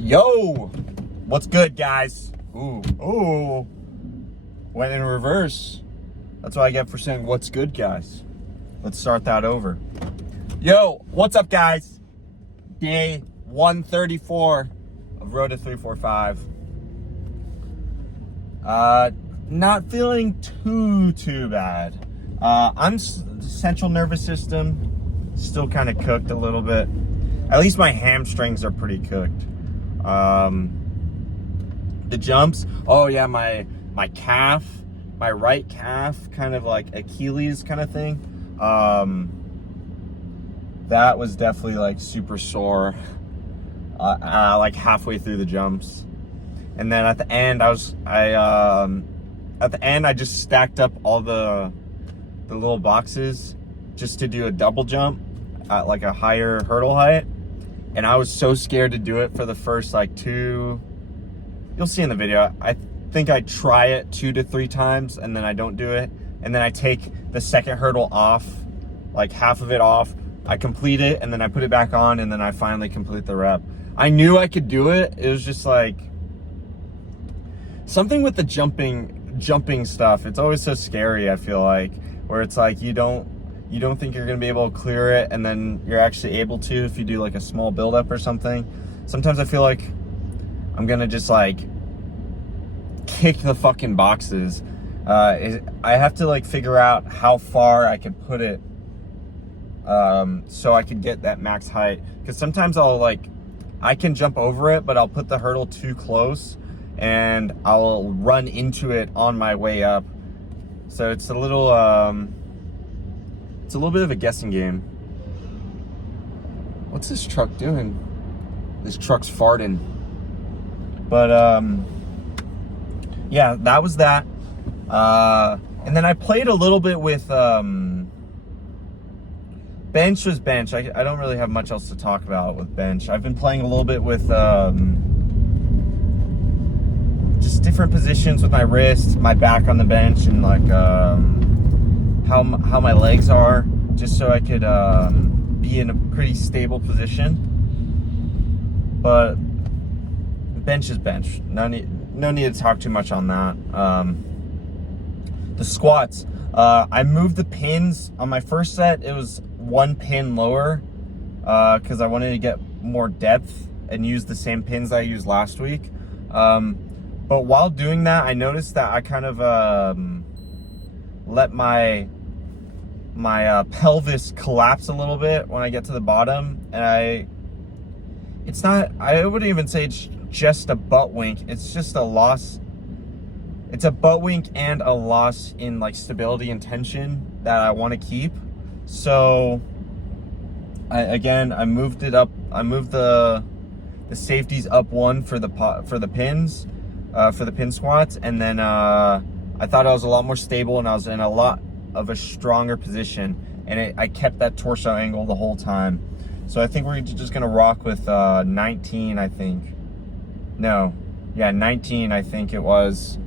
Yo, what's good, guys? Ooh, went in reverse. That's what I get for saying what's good, guys. Let's start that over. Yo, what's up, guys? Day 134 of Road to 345. Not feeling too bad. I'm central nervous system still kind of cooked a little bit. At least my hamstrings are pretty cooked. The jumps, oh yeah, my calf, my right calf, kind of like Achilles kind of thing, that was definitely like super sore, like halfway through the jumps. And then at the end I just stacked up all the little boxes just to do a double jump at like a higher hurdle height. And I was so scared to do it for the first like two. You'll see in the video. I think I try it 2 to 3 times and then I don't do it. And then I take the second hurdle off, like half of it off. I complete it and then I put it back on and then I finally complete the rep. I knew I could do it. It was just like something with the jumping stuff. It's always so scary, I feel like, where it's like you don't think you're gonna be able to clear it, and then you're actually able to if you do like a small buildup or something. Sometimes I feel like I'm gonna just like kick the fucking boxes. I have to like figure out how far I can put it so I can get that max height. Because sometimes I can jump over it, but I'll put the hurdle too close and I'll run into it on my way up. So it's a little bit of a guessing game. What's this truck doing? This truck's farting. But yeah, that was that. And then I played a little bit with bench was bench. I don't really have much else to talk about with bench. I've been playing a little bit with just different positions with my wrist, my back on the bench, and like how my legs are, just so I could be in a pretty stable position. But bench is bench. No need to talk too much on that. The squats, I moved the pins on my first set. It was 1 pin lower because I wanted to get more depth and use the same pins I used last week. But while doing that, I noticed that I kind of let my pelvis collapse a little bit when I get to the bottom, and I wouldn't even say it's just a butt wink. It's just a loss. It's a butt wink and a loss in like stability and tension that I want to keep. So I moved it up. I moved the safeties up 1 for the pins, for the pin squats, and then I thought I was a lot more stable and I was in a lot of a stronger position, and I kept that torso angle the whole time. So I think we're just gonna rock with 19. I think 19 I think it was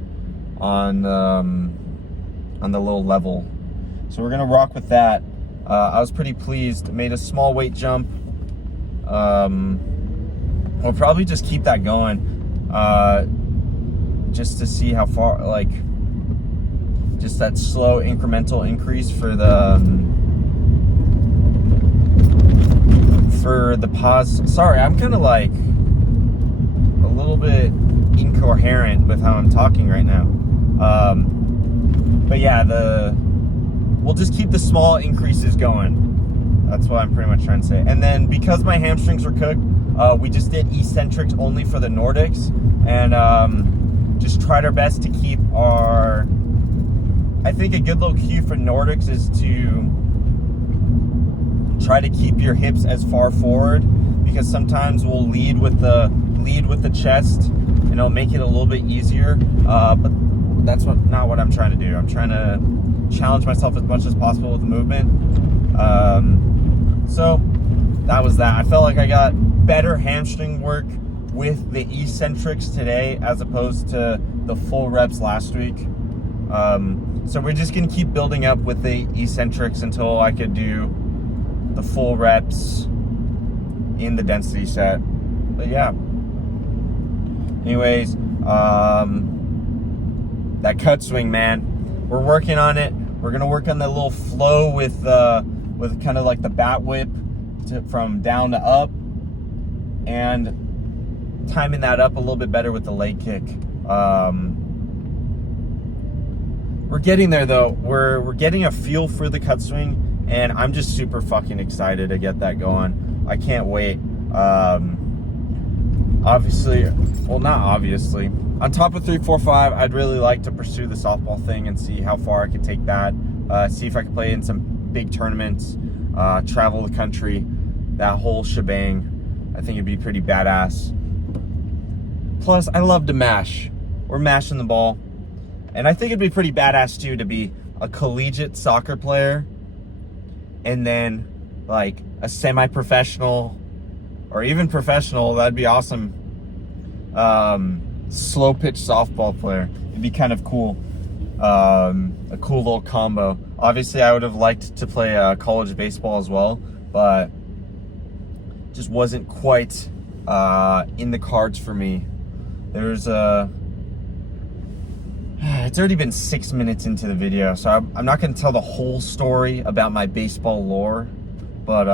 on the little level. So we're gonna rock with that. I was pretty pleased. Made a small weight jump. We'll probably just keep that going just to see how far, like just that slow incremental increase for the pause. Sorry, I'm kind of like a little bit incoherent with how I'm talking right now. But yeah, we'll just keep the small increases going. That's what I'm pretty much trying to say. And then because my hamstrings were cooked, we just did eccentrics only for the Nordics, and just tried our best to keep our, I think a good little cue for Nordics is to try to keep your hips as far forward, because sometimes we'll lead with the chest and it'll make it a little bit easier. But that's not what I'm trying to do. I'm trying to challenge myself as much as possible with the movement. So that was that. I felt like I got better hamstring work with the eccentrics today as opposed to the full reps last week. So we're just gonna keep building up with the eccentrics until I could do the full reps in the density set. But yeah, Anyways, that cut swing, man, we're working on it. We're gonna work on that little flow with kind of like the bat whip from down to up, and timing that up a little bit better with the leg kick. We're getting there though. We're getting a feel for the cut swing, and I'm just super fucking excited to get that going. I can't wait. Obviously, well, not obviously. On top of 345, I'd really like to pursue the softball thing and see how far I could take that. See if I could play in some big tournaments, travel the country, that whole shebang. I think it'd be pretty badass. Plus, I love to mash. We're mashing the ball. And I think it'd be pretty badass too to be a collegiate soccer player and then like a semi-professional or even professional, that'd be awesome, slow pitch softball player. It'd be kind of cool. A cool little combo. Obviously, I would have liked to play college baseball as well, but just wasn't quite in the cards for me. There's it's already been 6 minutes into the video, so I'm not going to tell the whole story about my baseball lore, but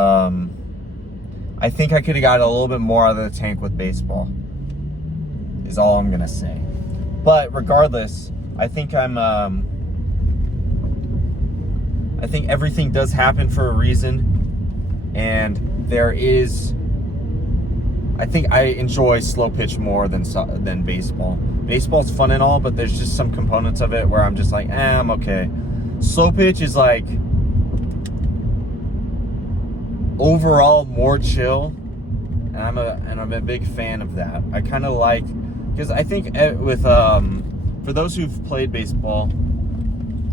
I think I could have got a little bit more out of the tank with baseball, is all I'm going to say. But regardless, I think I think everything does happen for a reason, and I think I enjoy slow pitch more than baseball. Baseball's fun and all, but there's just some components of it where I'm just like, I'm okay. Slow pitch is like overall more chill, and I'm a big fan of that. I kind of like, because I think with for those who've played baseball,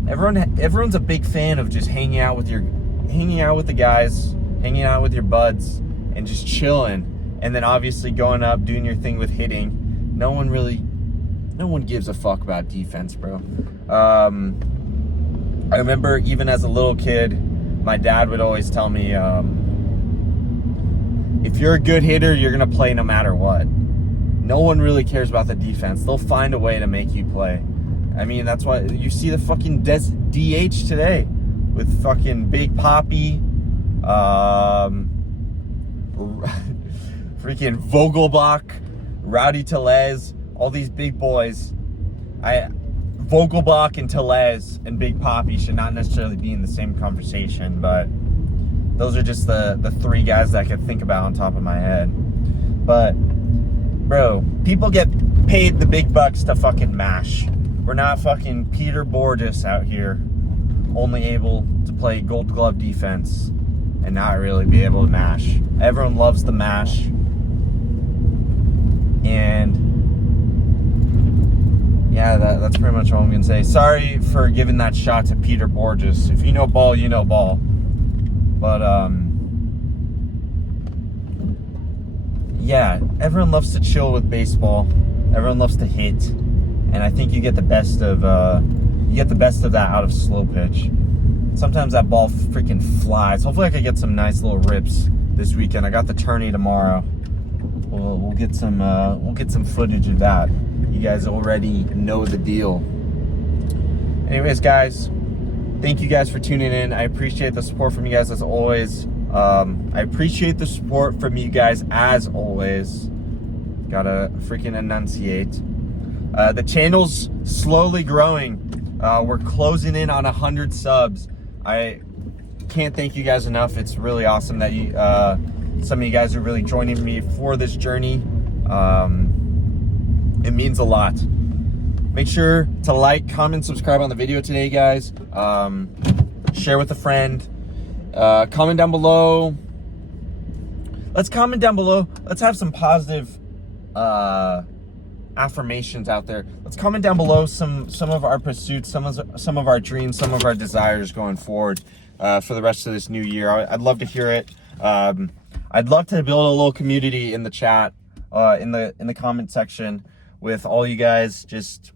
everyone's a big fan of just hanging out with the guys, hanging out with your buds, and just chilling. And then obviously going up, doing your thing with hitting. No one gives a fuck about defense, bro. I remember even as a little kid, my dad would always tell me, if you're a good hitter, you're going to play no matter what. No one really cares about the defense. They'll find a way to make you play. I mean, that's why you see the fucking DH today with fucking Big Papi, freaking Vogelbach, Rowdy Tellez, all these big boys. Vogelbach and Tellez and Big Papi should not necessarily be in the same conversation, but those are just the three guys that I could think about on top of my head. But, bro, people get paid the big bucks to fucking mash. We're not fucking Peter Borges out here, only able to play Gold Glove defense and not really be able to mash. Everyone loves the mash. And yeah, that's pretty much all I'm gonna say. Sorry for giving that shot to Peter Borges. If you know ball, you know ball. But yeah, everyone loves to chill with baseball. Everyone loves to hit, and I think you get the best of that out of slow pitch. Sometimes that ball freaking flies. Hopefully I could get some nice little rips this weekend. I got the tourney tomorrow. We'll get some footage of that. You guys already know the deal. Anyways, guys, thank you guys for tuning in. I appreciate the support from you guys as always. I appreciate the support from you guys as always. Gotta freaking enunciate. The channel's slowly growing. We're closing in on 100 subs. I can't thank you guys enough. It's really awesome that you, some of you guys are really joining me for this journey. It means a lot. Make sure to like, comment, subscribe on the video today, guys. Share with a friend. Comment down below. Let's comment down below. Let's have some positive affirmations out there. Let's comment down below some of our pursuits, some of our dreams, some of our desires going forward for the rest of this new year. I'd love to hear it. I'd love to build a little community in the chat, in the comment section, with all you guys just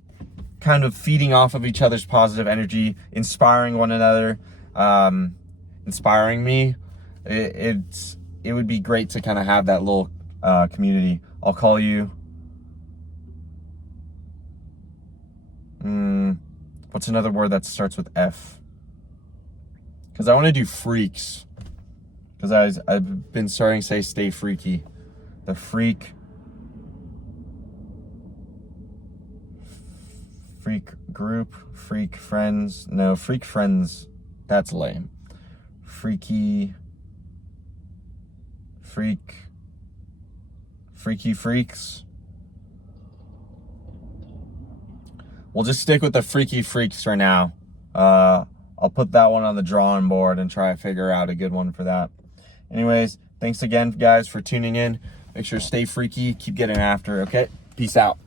kind of feeding off of each other's positive energy, inspiring one another, inspiring me. It would be great to kind of have that little community. I'll call you What's another word that starts with F? Because I want to do freaks. Because I've been starting to say stay freaky. The freak group, freak friends. No, freak friends. That's lame. Freaky freaks. We'll just stick with the freaky freaks for now. I'll put that one on the drawing board and try to figure out a good one for that. Anyways, thanks again, guys, for tuning in. Make sure to stay freaky, keep getting after, okay? Peace out.